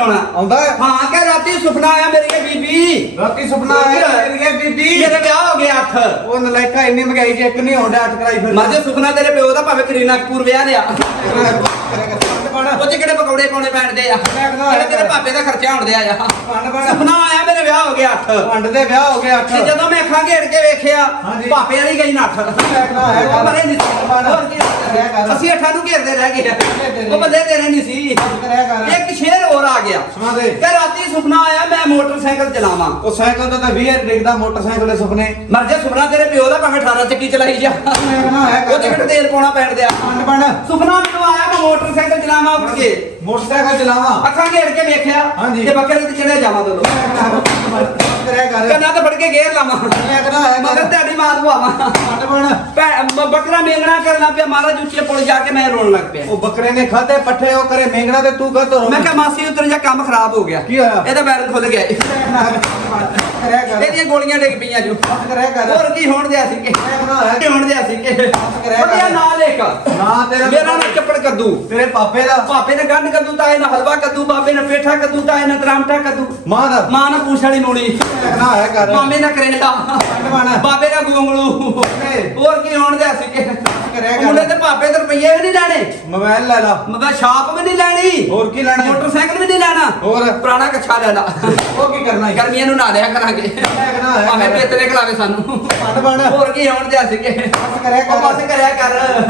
ਸੁਣਾ ਆਉਂਦਾ ਹੈ? ਹਾਂ ਕਿ ਰਾਤੀ ਸੁਪਨਾ ਆਇਆ ਮੇਰੀ ਬੀਬੀ। ਰਾਤੀ ਸੁਪਨਾ ਆਇਆ ਮੇਰੀ ਬੀਬੀ। ਮੇਰੇ ਵਿਆਹ ਹੋ ਗਿਆ ਅੱਠ। ਉਹ ਨਲਾਇਕਾ ਇੰਨੀ ਮਹਿੰਗਾਈ ਚ ਇੱਕ ਨਹੀਂ ਹੁੰਦਾ ਅੱਠ ਕਰਾਈ ਫਿਰ ਮਰਦੇ ਸੁਪਨਾ ਤੇਰੇ ਪਿਓ ਦਾ ਭਾਵੇਂ ਕਰੀਨਾ ਕਪੂਰ ਵਿਆਹ ਲਿਆ। ਉਹ ਚ ਕਿਹੜੇ ਪਕੌੜੇ ਪਾਉਣੇ ਪੈਣਦੇ ਆ? ਜਿਹੜੇ ਤੇਰੇ ਪਾਪੇ ਦਾ ਖਰਚਾ ਹੋਣ ਦਿਆ ਆ। ਬਣ ਸੁਪਨਾ ਆਇਆ ਮੇਰੇ ਵਿਆਹ ਹੋ ਗਿਆ ਅੱਠ। ਪੰਡ ਦੇ ਵਿਆਹ ਹੋ ਗਿਆ ਅੱਠ। ਤੇ ਜਦੋਂ ਮੈਂ ਅੱਖਾਂ ਘੇੜ ਕੇ ਵੇਖਿਆ ਹਾਂਜੀ। ਪਾਪੇ ਵਾਲੀ ਗਈ ਨੱਠ। ਹੈਗਾ, ਹੈਗਾ। ਬਰੇ ਨਹੀਂ ਸੀ। ਹੋਰ ਕੀ ਕਰਿਆ ਕਰ। ਅਸੀਂ ਅੱਠਾਂ ਨੂੰ ਘੇਰਦੇ ਰਹਿ ਗਏ। ਉਹ ਬੰਦੇ ਤੇਰੇ ਨਹੀਂ ਸੀ। ਕਰਿਆ ਕਰ। ਇੱਕ ਸ਼ੇਰ ਹੋਰ ਆ ਗਿਆ। ਸੁਣਾ ਦੇ। ਕਿ ਰਾਤੀ ਸੁਪਨਾ ਆਇਆ ਮੈਂ ਮੋਟਰਸਾਈਕਲ ਚਲਾਵਾਂ। ਉਹ ਸਾਈਕਲ ਦਾ ਤਾਂ 20 ਡਿੱਗਦਾ ਮੋਟਰਸਾਈਕਲ ਦੇ ਸੁਪਨੇ। ਮਰ ਜਾ ਸੁਪਨਾ ਤੇਰੇ ਪਿਓ ਦਾ ਭਾਵੇਂ 18 ਚੱਕੀ ਚਲਾਈ ਜਾ। ਨਾ ਹੈ ਉਹ ਟਿਕਟ ਤੇਲ ਪਾਉਣਾ ਪੈਣ ਦਿਆ ਪੰਡ ਬਣ ਸੁਪਨਾ ਮੈਨੂੰ ਆਇਆ ਮੈਂ ਮੋਟਰਸਾਈਕਲ ਚਲਾਵਾਂ ਉੱਠ ਕੇ। ਮੋਟਰਸਾਈਕਲ ਚਲਾਵਾ। ਅੱਖਾਂ ਘੇੜ ਕੇ ਵੇਖਿਆ। ਤੇ ਬੱਕਰੇ ਤੇ ਚੜਿਆ ਜਾਵਾਂ ਦੋਨੋਂ ਕਰਿਆ ਕਰ। ਕੰਨਾਂ ਤੇ ਫੜ ਕੇ ਗੇਰ ਲਾਵਾਂ। ਕਰਿਆ ਕਰ। ਹੈ ਮਗਰ ਤੁਹਾਡੀ ਮਾਰ ਦਵਾਵਾਂ ਪੰਡ ਬਣ ਭੈ- ਮ- ਬੱਕਰਾ ਮੇਂਗਣਾ ਕਰਨਾ ਪਿਆ ਮਹਾਰਾਜ ਉੱਚੇ ਪੁਲ ਜਾ ਕੇ ਮੈਂ ਰੋਣ ਲੱਗ ਪਿਆ। ਉਹ ਬੱਕਰੇ ਨੇ ਖਾਦੇ ਪੱਠੇ ਉਹ ਕਰੇ ਮੇਂਗਣਾ ਤੇ ਤੂੰ ਕਹਤੋ ਮੈਂ ਕਿਹਾ ਮਾਸੀ ਉਤਰ ਜਾ ਕੰਮ ਖਰਾਬ ਹੋ ਗਿਆ। ਕੀ ਹੋਇਆ? ਇਹਦਾ ਬੈਰਲ ਖੁੱਲ ਗਿਆ। ਕਰਿਆ ਇਹਦੀਆਂ ਗੋਲੀਆਂ ਡਿੱਗ ਪਈਆਂ ਜੋ। ਕਰਿਆ ਕਰ। ਹੋਰ ਕੀ ਹੋਣ ਦਿਆ ਸੀ ਕਿ? ਕਰਿਆ ਹੋਣ ਦਿਆ ਸੀ ਕਿ? ਕਰਿਆ ਕਰ। ਨਾਂ ਲਿਖ ਨਾ ਤੇਰਾ ਮੇਰਾ ਨਾਮ ਚੱਪੜ ਕੱਦੂ। ਤੇਰੇ ਪਾਪੇ ਦਾ। ਭਾਪੇ ਨੇ ਗੰਢ ਕੱਦੂ ਤਾਏ ਨੇ ਹਲਵਾ ਕੱਦੂ ਬਾਬੇ ਨੇ ਪੇਠਾ ਕੱਦੂ ਤਾਏ ਨੇ ਤਰਾਮਟਾ ਕੱਦੂ। ਮਾਂ ਦਾ। ਮਾਂ ਨੇ ਪੂਛ ਵਾਲੀ ਨੂਣੀ। ਨਾ ਹੈ ਕਰ। ਮਾਮੇ ਨੇ ਕਰੇਲਾ ਬਣ ਬਾਬੇ ਨੇ ਗੋਂਗਲੂ ਹੋਰ ਕੀ ਹੋਣ ਦਿਆ ਸੀ ਕਿ? ਕਰਿਆ ਕਰ। ਮੁੰਡੇ ਤੇ ਭਾਪੇ ਤੇ ਰੁਪਈਏ ਵੀ ਨਹੀਂ ਲੈਣੇ। ਮੋਬਾਈਲ ਲੈ ਲਾ। ਮਤਲਬ ਛਾਪ ਵੀ ਨਹੀਂ ਲੈਣੀ। ਹੋਰ ਕੀ ਲੈਣਾ? ਮੋਟਰਸਾਈਕਲ ਵੀ ਨਹੀਂ ਲੈਣਾ। ਹੋਰ? ਪੁਰਾਣਾ ਕੱਛਾ ਲੈ ਲਾ। ਉਹ ਕੀ ਕਰਨਾ ਗਰਮੀਆਂ ਨੂੰ ਨਾ ਲਿਆ ਕਰਾਂਗੇ। ਨਾ ਹੈ ਭਾਵੇਂ ਪੇਤਰੇ ਖਲਾਵੇ ਸਾਨੂੰ। ਪੰਡ ਬਣ। ਹੋਰ ਕੀ ਹੋਣ ਦਿਆ ਸੀ ਕਿ? ਕਰਿਆ ਕਰ। ਬਸ ਕਰਿਆ ਕਰ।